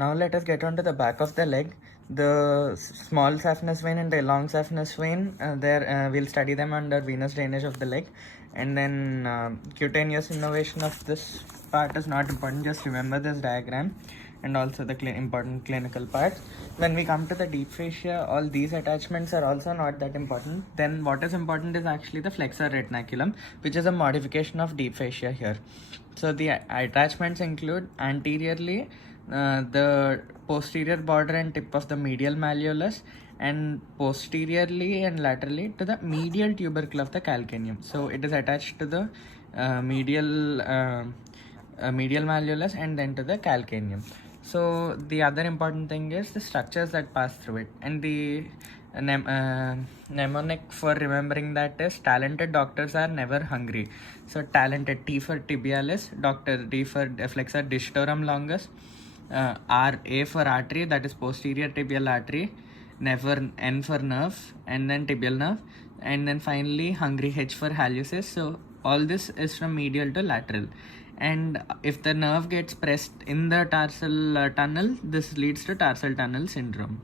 Now let us get on to the back of the leg. The small saphenous vein and the long saphenous vein, we'll study them under venous drainage of the leg. And then cutaneous innervation of this part is not important, just remember this diagram and also the important clinical parts. When we come to the deep fascia, all these attachments are also not that important. Then what is important is actually the flexor retinaculum, which is a modification of deep fascia here. So the attachments include anteriorly the posterior border and tip of the medial malleolus, and posteriorly and laterally to the medial tubercle of the calcaneum. So it is attached to the medial malleolus and then to the calcaneum. So the other important thing is the structures that pass through it, and the mnemonic for remembering that is talented doctors are never hungry. So talented, T for tibialis, doctor, D for flexor digitorum longus, A for artery, that is posterior tibial artery, never, N for nerve, and then tibial nerve, and then finally hungry, H for hallucis. So all this is from medial to lateral, and if the nerve gets pressed in the tarsal tunnel, this leads to tarsal tunnel syndrome.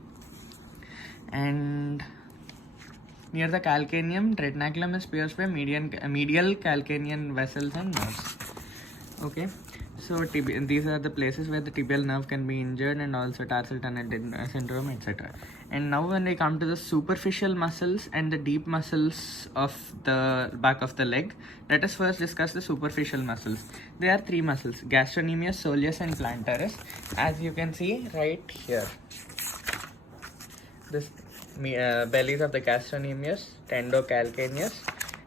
And near the calcaneum, retinaculum is pierced by medial calcanean vessels and nerves. Okay, so these are the places where the tibial nerve can be injured, and also tarsal tunnel syndrome, etc. And now when we come to the superficial muscles and the deep muscles of the back of the leg, let us first discuss the superficial muscles. There are three muscles: gastrocnemius, soleus and plantaris, as you can see right here. This bellies of the gastrocnemius, tendocalcaneus,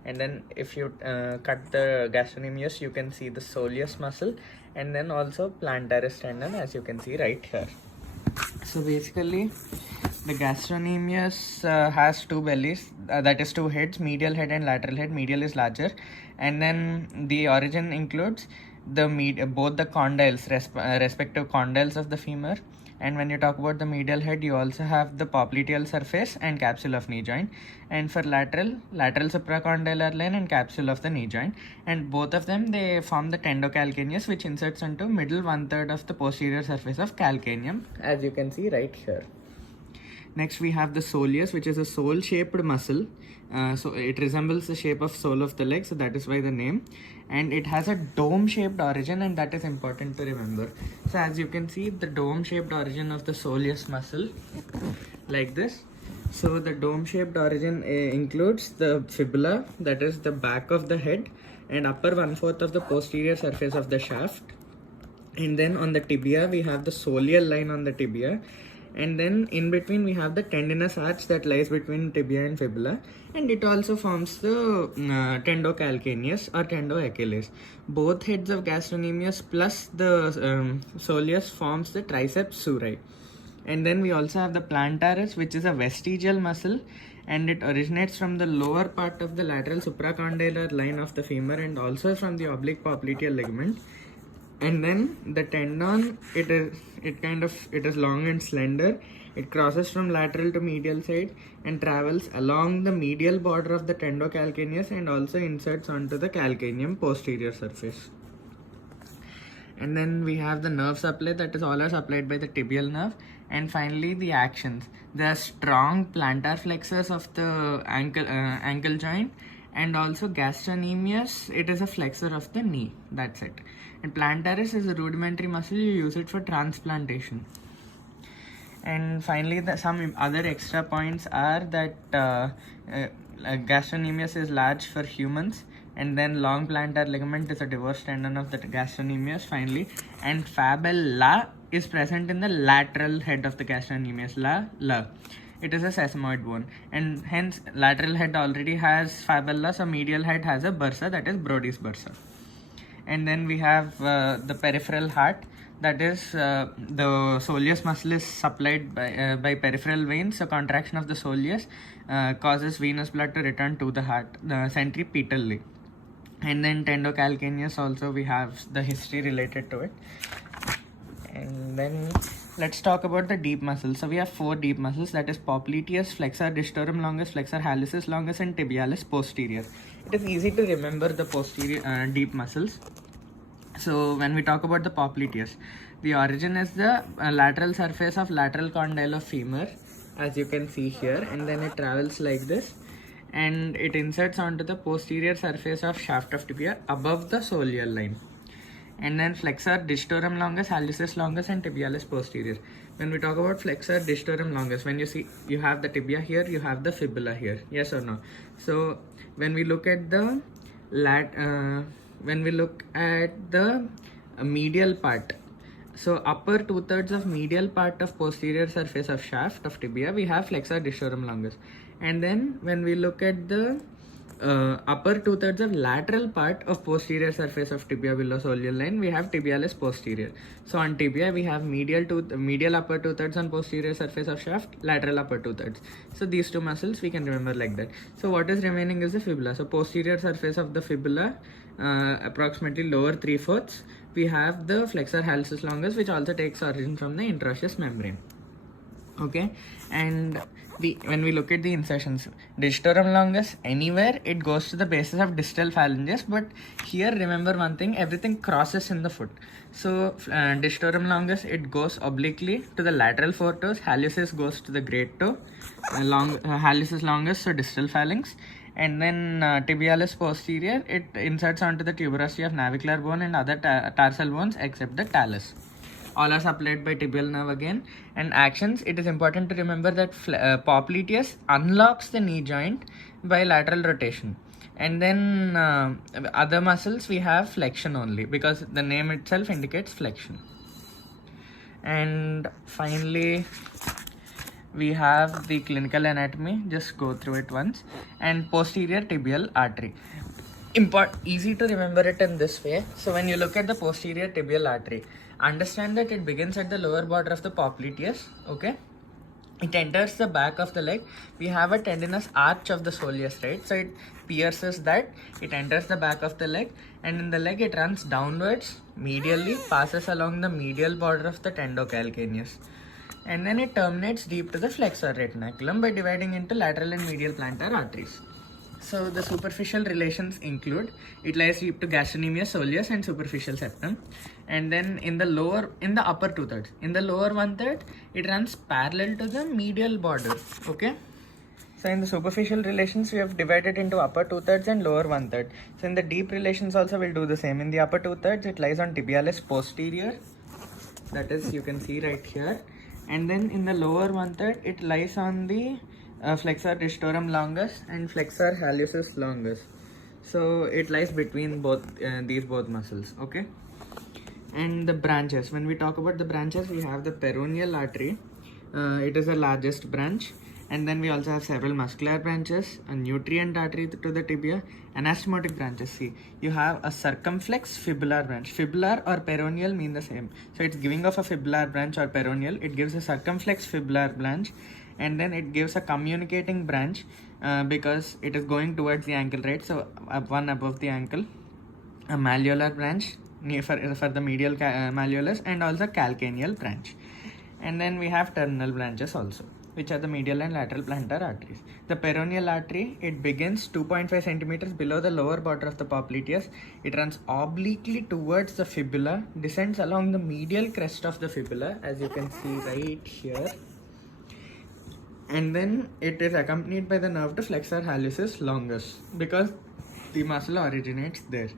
and then if you cut the gastrocnemius, you can see the soleus muscle, and then also plantaris tendon, as you can see right here. So basically the gastrocnemius has two bellies, that is two heads, medial head and lateral head. Medial is larger, and then the origin includes the both the condyles, respective condyles of the femur. And when you talk about the medial head, you also have the popliteal surface and capsule of knee joint, and for lateral supracondylar line and capsule of the knee joint, and both of them, they form the tendocalcaneus, which inserts into middle 1/3 of the posterior surface of calcaneum, as you can see right here. Next we have the soleus, which is a sole shaped muscle. So it resembles the shape of sole of the leg, so that is why the name, and it has a dome shaped origin, and that is important to remember. So as you can see, the dome shaped origin of the soleus muscle, like this. So the dome shaped origin includes the fibula, that is the back of the head, and upper 1/4 of the posterior surface of the shaft. And then on the tibia we have the soleal line on the tibia, and then in between we have the tendinous arch that lies between tibia and fibula, and it also forms the tendocalcaneus or tendoachilles. Both heads of gastrocnemius plus the soleus forms the triceps surae. And then we also have the plantaris, which is a vestigial muscle, and it originates from the lower part of the lateral supracondylar line of the femur, and also from the oblique popliteal ligament. And then the tendon, it is long and slender. It crosses from lateral to medial side and travels along the medial border of the tendocalcaneus, and also inserts onto the calcaneum posterior surface. And then we have the nerve supply, that is all are supplied by the tibial nerve. And finally the actions. There are strong plantar flexors of the ankle joint, and also gastrocnemius, it is a flexor of the knee. That's it. And plantaris is a rudimentary muscle, you use it for transplantation. And finally some other extra points are that gastrocnemius is large for humans, and then long plantar ligament is a divorced tendon of the gastrocnemius finally, and fabella is present in the lateral head of the gastrocnemius, la. It is a sesamoid bone, and hence lateral head already has fabella, so medial head has a bursa, that is Brodie's bursa. And then we have the peripheral heart, that is the soleus muscle is supplied by peripheral veins. So contraction of the soleus causes venous blood to return to the heart centripetally. And then tendocalcaneus, also we have the history related to it. And then let's talk about the deep muscles. So we have four deep muscles, that is popliteus, flexor digitorum longus, flexor hallucis longus, and tibialis posterior. It is easy to remember the posterior deep muscles. So when we talk about the popliteus, The origin is the lateral surface of lateral condyle of femur, as you can see here, and then it travels like this and it inserts onto the posterior surface of shaft of tibia above the soleal line. And then flexor digitorum longus, hallucis longus, and tibialis posterior. When we talk about flexor digitorum longus, when you see you have the tibia here, you have the fibula here, yes or no? So when we look at the medial part, so upper 2/3 of medial part of posterior surface of shaft of tibia, we have flexor digitorum longus. And then when we look at the upper 2/3 of lateral part of posterior surface of tibia below soleal line, we have tibialis posterior. So on tibia we have medial upper 2/3 on posterior surface of shaft, lateral upper 2/3. So these two muscles we can remember like that. So what is remaining is the fibula. So posterior surface of the fibula, approximately lower 3/4, we have the flexor hallucis longus, which also takes origin from the interosseous membrane. Okay, and when we look at the insertions, digitorum longus, anywhere it goes to the basis of distal phalanges, but here remember one thing, everything crosses in the foot. So digitorum longus, it goes obliquely to the lateral foretoes, hallucis goes to the great toe, hallucis longus so distal phalanx, and then tibialis posterior, it inserts onto the tuberosity of navicular bone and other tarsal bones except the talus. All are supplied by tibial nerve again. And actions, it is important to remember that popliteus unlocks the knee joint by lateral rotation. And then other muscles we have flexion only, because the name itself indicates flexion. And finally we have the clinical anatomy, just go through it once. And posterior tibial artery, easy to remember it in this way. So when you look at the posterior tibial artery, understand that it begins at the lower border of the popliteus. Okay, it enters the back of the leg. We have a tendinous arch of the soleus, right? So it pierces that, it enters the back of the leg, and in the leg it runs downwards medially, passes along the medial border of the tendocalcaneus, and then it terminates deep to the flexor retinaculum by dividing into lateral and medial plantar arteries. So the superficial relations include, it lies deep to gastrocnemius soleus and superficial septum, and then in the upper 2/3, in the lower 1/3, it runs parallel to the medial border. Okay, so in the superficial relations we have divided into upper 2/3 and lower 1/3. So in the deep relations also we'll do the same. In the upper 2/3 it lies on tibialis posterior, that is you can see right here, and then in the lower 1/3 it lies on the flexor digitorum longus and flexor hallucis longus. So it lies between both these muscles. Okay, and the branches, when we talk about the branches, we have the peroneal artery, it is the largest branch, and then we also have several muscular branches, a nutrient artery to the tibia, anastomotic branches. See, you have a circumflex fibular branch. Fibular or peroneal mean the same, so it's giving off a fibular branch or peroneal. It gives a circumflex fibular branch, and then it gives a communicating branch because it is going towards the ankle, right? So one above the ankle, a malleolar branch for the medial malleolus, and also calcaneal branch. And then we have terminal branches also, which are the medial and lateral plantar arteries. The peroneal artery, it begins 2.5 centimeters below the lower border of the popliteus. It runs obliquely towards the fibula, descends along the medial crest of the fibula, as you can see right here, and then it is accompanied by the nerve to flexor hallucis longus, because the muscle originates there.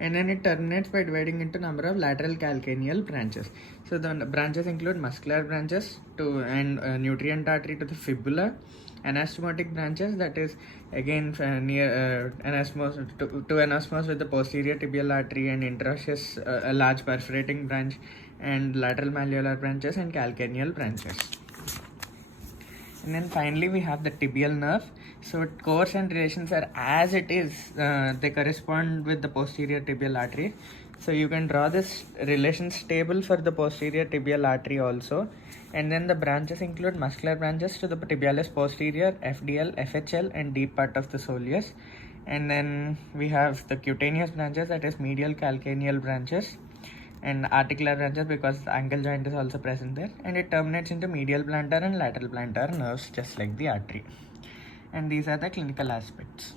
And then it terminates by dividing into number of lateral calcaneal branches. So the branches include muscular branches and nutrient artery to the fibula, anastomotic branches, that is again near anastomos with the posterior tibial artery and interosseous, a large perforating branch, and lateral malleolar branches and calcaneal branches. And then finally we have the tibial nerve. So course and relations are as it is, they correspond with the posterior tibial artery. So you can draw this relations table for the posterior tibial artery also. And then the branches include muscular branches to the tibialis posterior, FDL, FHL, and deep part of the soleus. And then we have the cutaneous branches, that is medial calcaneal branches, and articular branches because the ankle joint is also present there, and it terminates into medial plantar and lateral plantar nerves, just like the artery. And these are the clinical aspects.